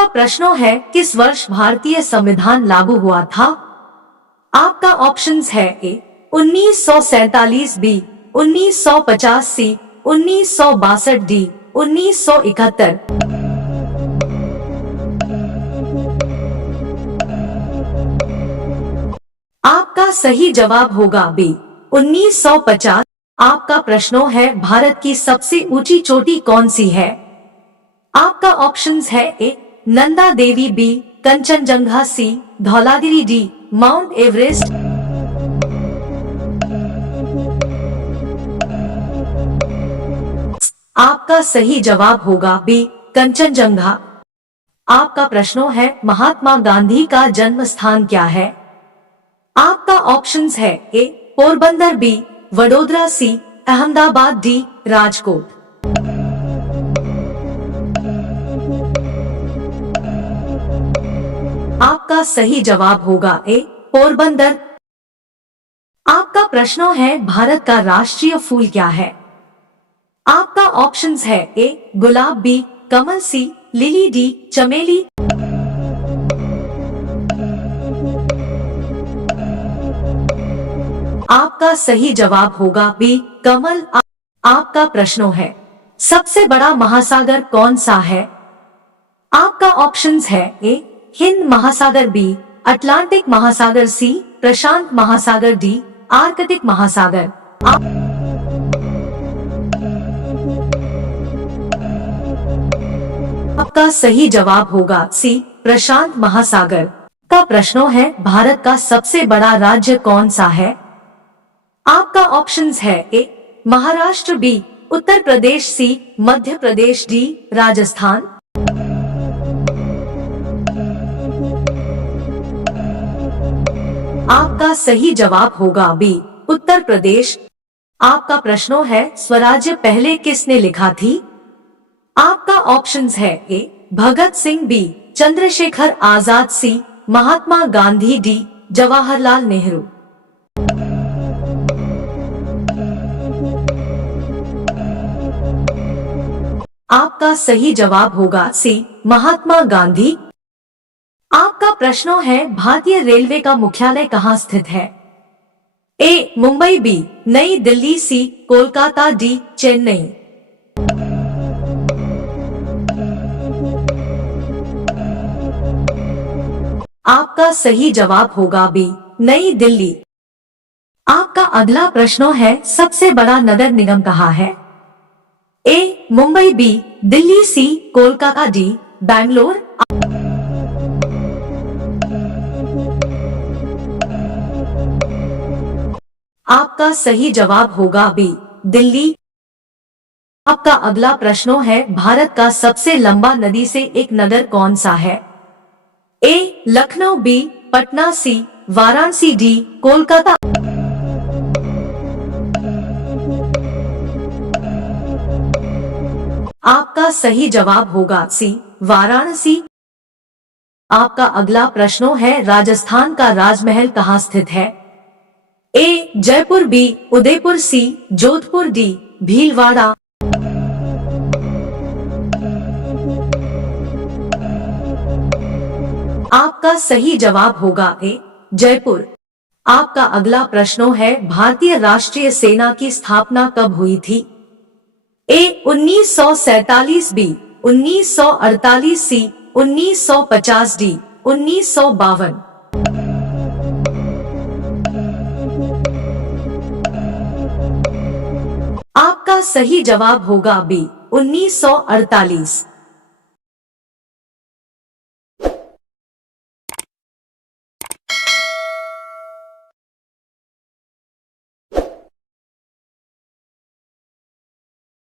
आपका प्रश्न है किस वर्ष भारतीय संविधान लागू हुआ था। आपका ऑप्शंस है ए 1947, बी 1950, सी 1962, डी 1971। आपका सही जवाब होगा बी 1950। आपका प्रश्न है भारत की सबसे ऊंची चोटी कौन सी है। आपका ऑप्शंस है ए नंदा देवी, बी कंचनजंगा, सी धौलागिरी, डी माउंट एवरेस्ट। आपका सही जवाब होगा बी कंचनजंगा। आपका प्रश्न है महात्मा गांधी का जन्म स्थान क्या है। आपका ऑप्शंस है ए पोरबंदर, बी वडोदरा, सी अहमदाबाद, डी राजकोट। आपका सही जवाब होगा ए पोरबंदर। आपका प्रश्न है भारत का राष्ट्रीय फूल क्या है। आपका ऑप्शंस है ए गुलाब, बी कमल, सी लिली, डी चमेली। आपका सही जवाब होगा बी कमल। आपका प्रश्न है सबसे बड़ा महासागर कौन सा है। आपका ऑप्शंस है ए हिंद महासागर, बी अटलांटिक महासागर, सी प्रशांत महासागर, डी आर्कटिक महासागर। आपका सही जवाब होगा सी प्रशांत महासागर। का प्रश्न है भारत का सबसे बड़ा राज्य कौन सा है। आपका ऑप्शंस है ए महाराष्ट्र, बी उत्तर प्रदेश, सी मध्य प्रदेश, डी राजस्थान। आपका सही जवाब होगा बी उत्तर प्रदेश। आपका प्रश्न है स्वराज्य पहले किसने लिखा थी। आपका ऑप्शंस है ए भगत सिंह, बी चंद्रशेखर आजाद, सी महात्मा गांधी, डी जवाहरलाल नेहरू। आपका सही जवाब होगा सी महात्मा गांधी। आपका प्रश्न है भारतीय रेलवे का मुख्यालय कहाँ स्थित है। ए मुंबई, बी नई दिल्ली, सी कोलकाता, डी चेन्नई। आपका सही जवाब होगा बी नई दिल्ली। आपका अगला प्रश्न है सबसे बड़ा नगर निगम कहाँ है। ए मुंबई, बी दिल्ली, सी कोलकाता, डी बैंगलोर। आपका सही जवाब होगा बी दिल्ली। आपका अगला प्रश्न है भारत का सबसे लंबा नदी से एक नगर कौन सा है। ए लखनऊ, बी पटना, सी वाराणसी, डी कोलकाता। आपका सही जवाब होगा सी वाराणसी। आपका अगला प्रश्न है राजस्थान का राजमहल कहाँ स्थित है। ए जयपुर, बी उदयपुर, सी जोधपुर, डी भीलवाड़ा। आपका सही जवाब होगा ए जयपुर। आपका अगला प्रश्न है भारतीय राष्ट्रीय सेना की स्थापना कब हुई थी। ए 1947, बी 1948, सी 1950, डी 1952। आपका सही जवाब होगा बी 1948।